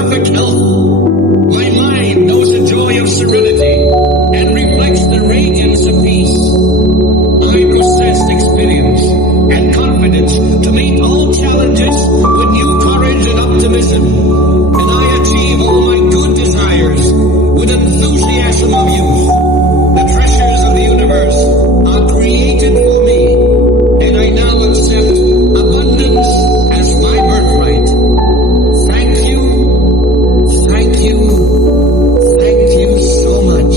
perfect health. My mind knows the joy of serenity and reflects the radiance of peace. I possess experience and confidence to meet all challenges with new courage and optimism. And I achieve all my good desires with enthusiasm of youth. The treasures of the universe are created for me, and I now accept abundance as my birthright. Thank you, thank you, thank you so much.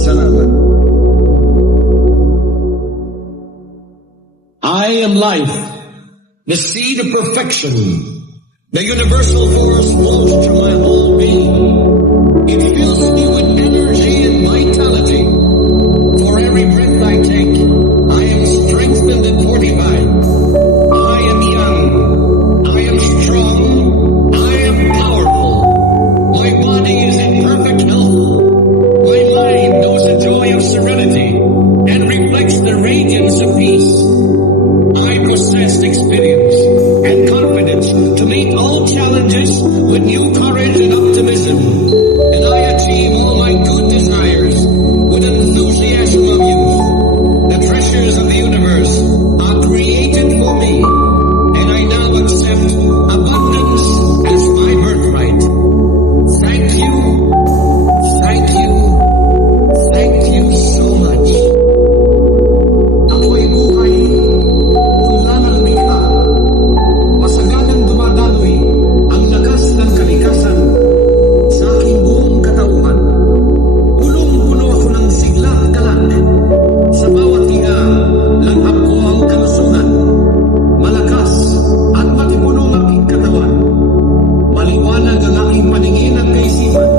salamat. I am life, the seed of perfection. The universal force flows through my whole being. It fills me with energy and vitality. For every breath I take, I am strengthened and fortified. I am young. I am strong. I am powerful. My body is in perfect health. My mind knows the joy of serenity and reflects the radiance of peace. I possess experience and confidence to meet all challenges with new courage and optimism. And I achieve all my good desires with enthusiasm of youth. The treasures of the universe are created for me, and I now accept abundance as my birthright. Thank you, thank you, thank you so much. Ako'y buhay, unla ng likha. Masaganang dumadaloy ang lakas ng kalikasan sa aking buong katauhan. Punong-puno ako ng sigla at galak. Sa bawat hinga, langhap ko ang kalusugan. Malakas at matipuno ang aking katawan. Maliwanag ang aking paningin at kaisipan.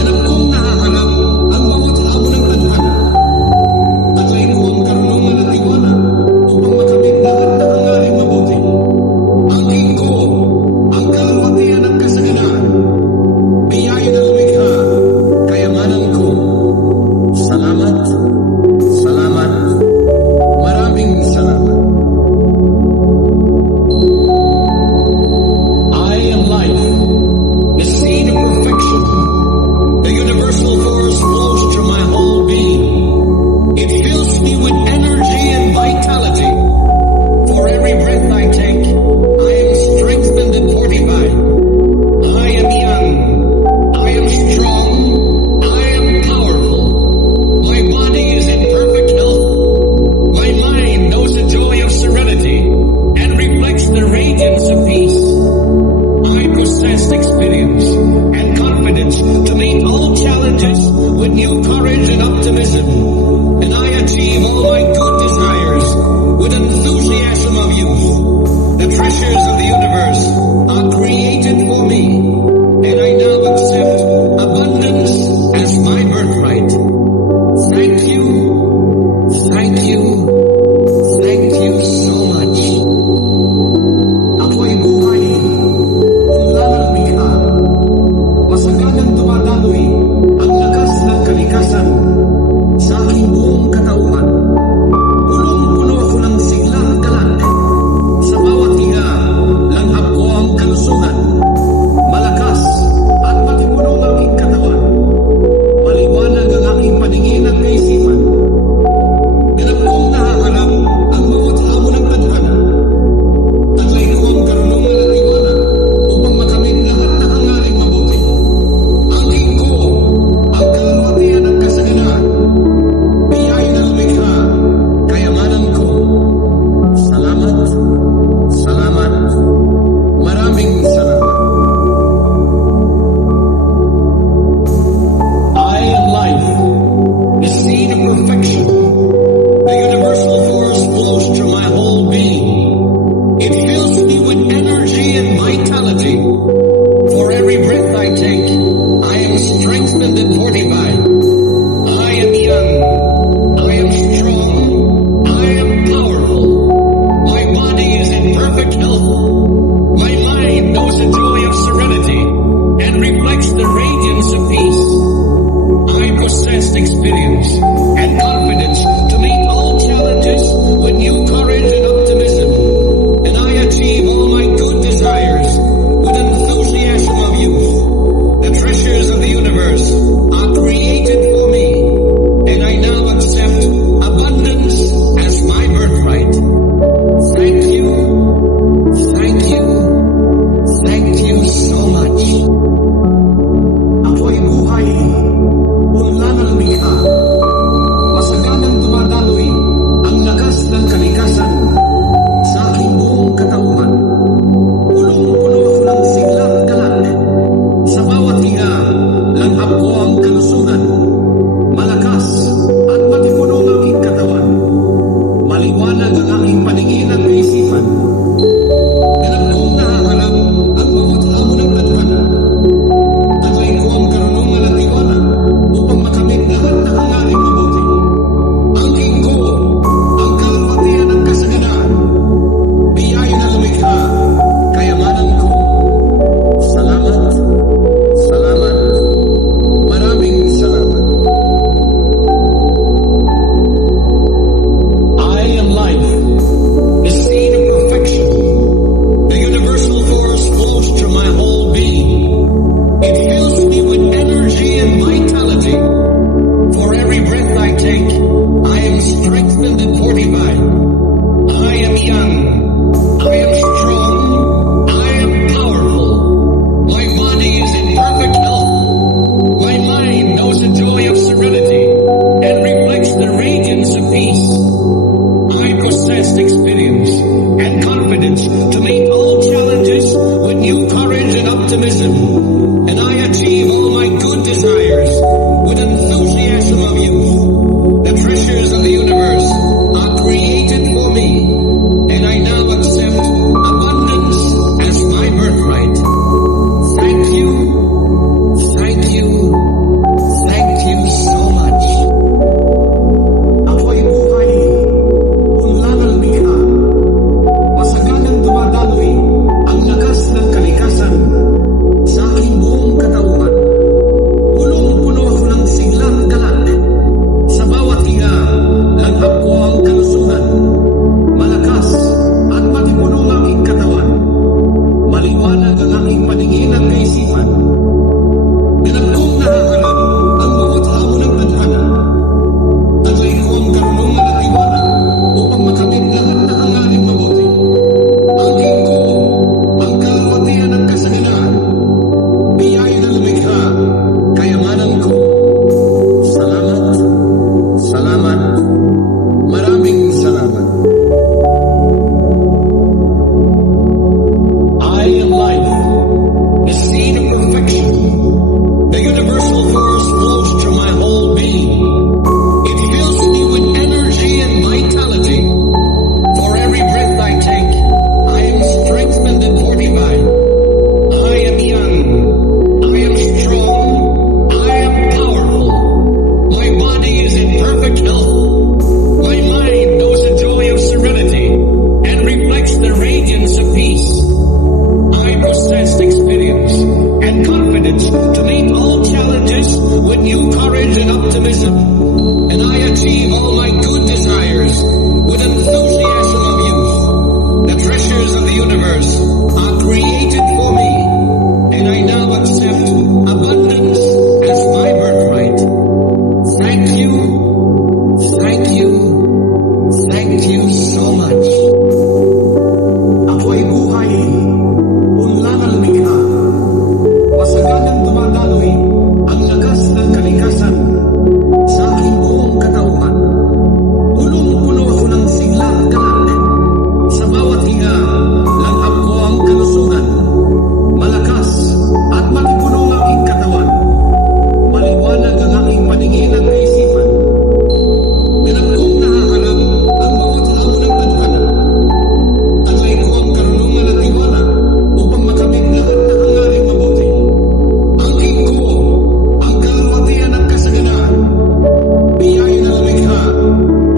Ganap kong nahaharap ang bawat hamon ng tadhana. Taglay ko ang karunungan at tiwala upang makamit lahat ng hangaring mabuti. Angkin ko ang kalawatian at kasaganaan. Biyaya ng lumikha, kayamanan ko. Salamat, salamat, maraming salamat. I am life, the seed of perfection. The universal force flows through my whole being. It fills me with energy and vitality. For every breath I take, I am strengthened and fortified. I am young. I am strong. I am powerful. My body is in perfect health. My mind knows the joy of serenity and reflects the radiance of peace. I possess experience and confidence to meet all challenges with new courage and optimism. And I achieve all my good desires with enthusiasm of youth. The treasures of the universe are created for me, and I now accept abundance as my birthright. Thank you, thank you, thank you so much. Ako'y buhay, unla ng likha. Masaganang dumadaloy ang lakas ng kalikasan sa aking buong katauhan. Punong-puno ako ng sigla at galak. Sa bawat hinga, langhap ko ang kalusugan. Malakas at matipuno ang aking katawan. Maliwanag ang aking paningin at kaisipan. Ganap kong nahaharap ang bawat hamon ng tadhana. Taglay ko ang karunungan at tiwala upang makamit lahat ng hangaring mabuti. Angkin ko ang kalawatian at kasaganaan. Biyaya ng lumikha, kayamanan ko. Salamat, salamat, maraming salamat. I am life, the seed of perfection. The universal force flows through my whole being. It fills me with energy and vitality. For every breath I take, I am strengthened and fortified. I am young. I am strong. I am powerful. My body is in perfect health. My mind knows the joy of serenity and reflects the radiance of peace. I possess experience and confidence to meet all challenges with new courage and optimism. And I achieve all my good desires with enthusiasm of youth. The treasures of the universe are created for me, and I now accept abundance as my birthright. Thank you, thank you, thank you so much. Ako'y buhay, unla ng likha. perfect health. My mind knows the joy of serenity and reflects the radiance of peace. I possess experience and confidence to meet all challenges with new courage and optimism. And I achieve all my good desires with enthusiasm of youth. The treasures of the universe are created for me, and I now accept abundance as my birthright. Thank you, thank you, thank you so much. Ako ay buhay, unlan ang likha. Masaganang dumadaloy ang lakas ng kalikasan sa aking buong katauhan. Punong-puno ako ng sigla at galak. Sa bawat hinga, langhap ko ang kalusugan. Malakas at malipuno ang aking katawan. Maliwanag ang aking paningin at kaisipan. Alam kong nahaharap ang bawat hamon ng tadhana. Taglay ko ang karunungan at tiwala upang makamit lahat ng hangaring mabuti. Angking ko ang kalwatian at kasaganaan. Biyaya na lumikha,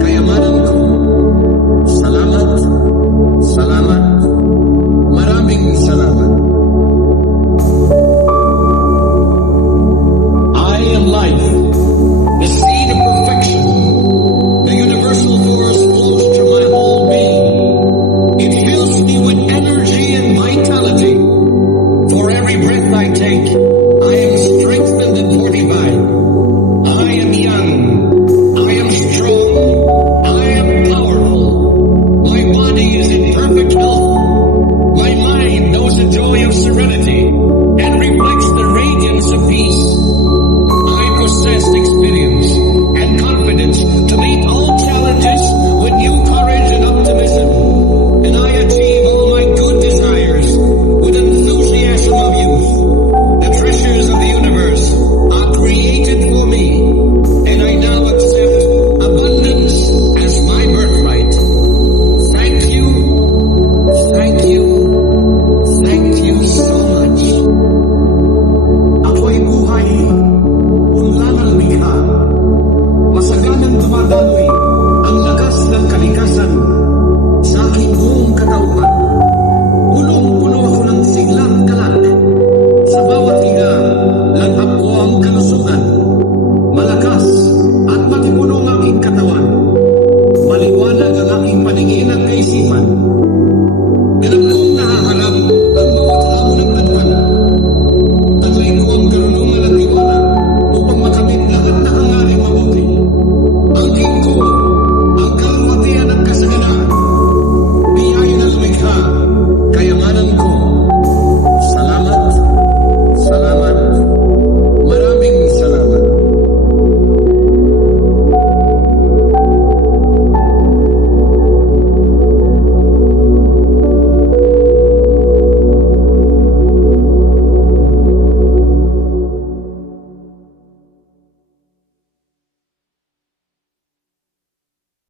kayamanan ko. Salamat, salamat, maraming salamat. I am life, the seed of perfection. The universal force flows through my whole being. It fills me with energy and vitality. For every breath I take, I am strengthened and fortified. I am young. I am strong. I am powerful. My body is in perfect health. My mind knows the joy of serenity and reflects the radiance of peace. I possess experience and confidence to meet all challenges with new courage and optimism. And I achieve all my good desires with enthusiasm of youth. The treasures of the universe are created for me, and I now accept abundance as my birthright. Thank you, thank you, thank you so much. Ako ay buhay, unlan ang likha. Masaganang dumadaloy